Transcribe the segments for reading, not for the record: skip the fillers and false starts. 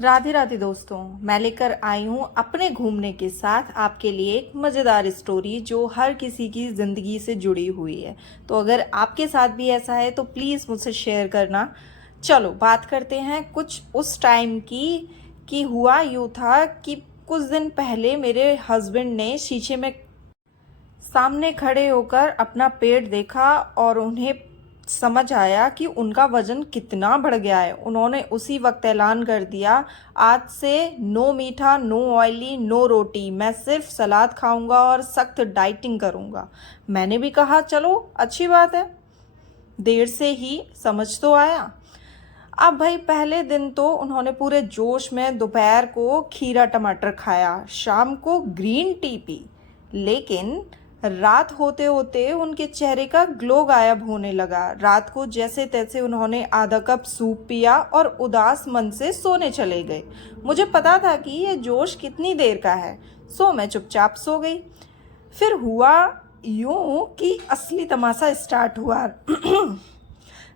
राधे राधे दोस्तों, मैं लेकर आई हूँ अपने घूमने के साथ आपके लिए एक मज़ेदार स्टोरी जो हर किसी की ज़िंदगी से जुड़ी हुई है। तो अगर आपके साथ भी ऐसा है तो प्लीज़ मुझसे शेयर करना। चलो बात करते हैं कुछ उस टाइम की कि हुआ यूँ था कि कुछ दिन पहले मेरे हस्बैंड ने शीशे में सामने खड़े होकर अपना पेट देखा और उन्हें समझ आया कि उनका वज़न कितना बढ़ गया है। उन्होंने उसी वक्त ऐलान कर दिया, आज से नो मीठा, नो ऑयली, नो रोटी, मैं सिर्फ सलाद खाऊंगा और सख्त डाइटिंग करूंगा। मैंने भी कहा चलो अच्छी बात है, देर से ही समझ तो आया। अब भाई पहले दिन तो उन्होंने पूरे जोश में दोपहर को खीरा टमाटर खाया, शाम को ग्रीन टी पी, लेकिन रात होते होते उनके चेहरे का ग्लो गायब होने लगा। रात को जैसे तैसे उन्होंने आधा कप सूप पिया और उदास मन से सोने चले गए। मुझे पता था कि ये जोश कितनी देर का है, सो मैं चुपचाप सो गई। फिर हुआ यूं कि असली तमाशा स्टार्ट हुआ।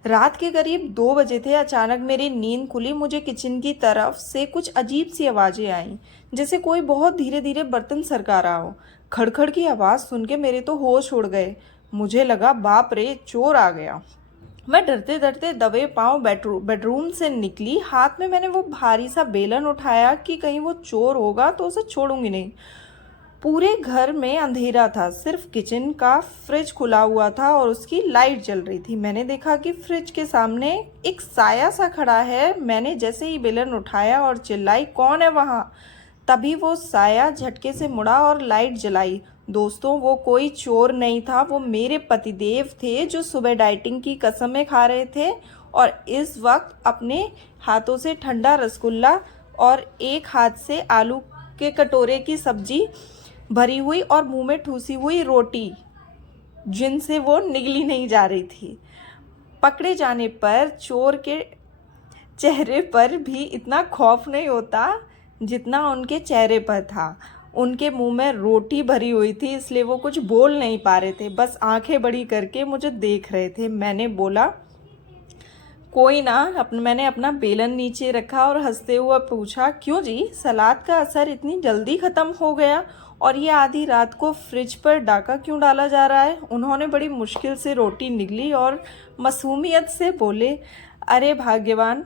रात के करीब 2 बजे थे। अचानक मेरी नींद खुली। मुझे किचन की तरफ से कुछ अजीब सी आवाज़ें आईं, जैसे कोई बहुत धीरे धीरे बर्तन सरका रहा हो। खड़खड़ की आवाज़ सुन के मेरे तो होश उड़ गए। मुझे लगा बाप रे, चोर आ गया। मैं डरते डरते दबे पांव बेडरूम से निकली। हाथ में मैंने वो भारी सा बेलन उठाया कि कहीं वो चोर होगा तो उसे छोड़ूंगी नहीं। पूरे घर में अंधेरा था, सिर्फ किचन का फ्रिज खुला हुआ था और उसकी लाइट जल रही थी। मैंने देखा कि फ्रिज के सामने एक साया सा खड़ा है। मैंने जैसे ही बेलन उठाया और चिल्लाई, कौन है वहाँ? तभी वो साया झटके से मुड़ा और लाइट जलाई। दोस्तों, वो कोई चोर नहीं था, वो मेरे पतिदेव थे जो सुबह डाइटिंग की कसमें खा रहे थे और इस वक्त अपने हाथों से ठंडा रसगुल्ला और एक हाथ से आलू के कटोरे की सब्जी भरी हुई और मुंह में ठूसी हुई रोटी जिनसे वो निगली नहीं जा रही थी। पकड़े जाने पर चोर के चेहरे पर भी इतना खौफ नहीं होता जितना उनके चेहरे पर था। उनके मुंह में रोटी भरी हुई थी, इसलिए वो कुछ बोल नहीं पा रहे थे, बस आंखें बड़ी करके मुझे देख रहे थे। मैंने बोला कोई ना। मैंने अपना बेलन नीचे रखा और हंसते हुए पूछा, क्यों जी, सलाद का असर इतनी जल्दी ख़त्म हो गया और ये आधी रात को फ्रिज पर डाका क्यों डाला जा रहा है? उन्होंने बड़ी मुश्किल से रोटी निगली और मासूमियत से बोले, अरे भाग्यवान,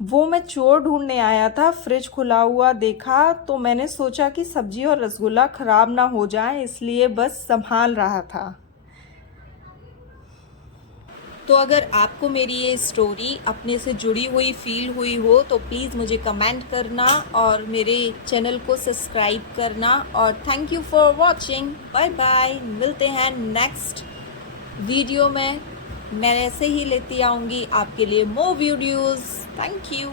वो मैं चोर ढूंढने आया था। फ्रिज खुला हुआ देखा तो मैंने सोचा कि सब्जी और रसगुल्ला खराब ना हो जाए, इसलिए बस संभाल रहा था। तो अगर आपको मेरी ये स्टोरी अपने से जुड़ी हुई फील हुई हो तो प्लीज़ मुझे कमेंट करना और मेरे चैनल को सब्सक्राइब करना। और thank you for watching. Bye bye. मिलते हैं नेक्स्ट वीडियो में। मैं ऐसे ही लेती आऊँगी आपके लिए मोर वीडियोज़। Thank you.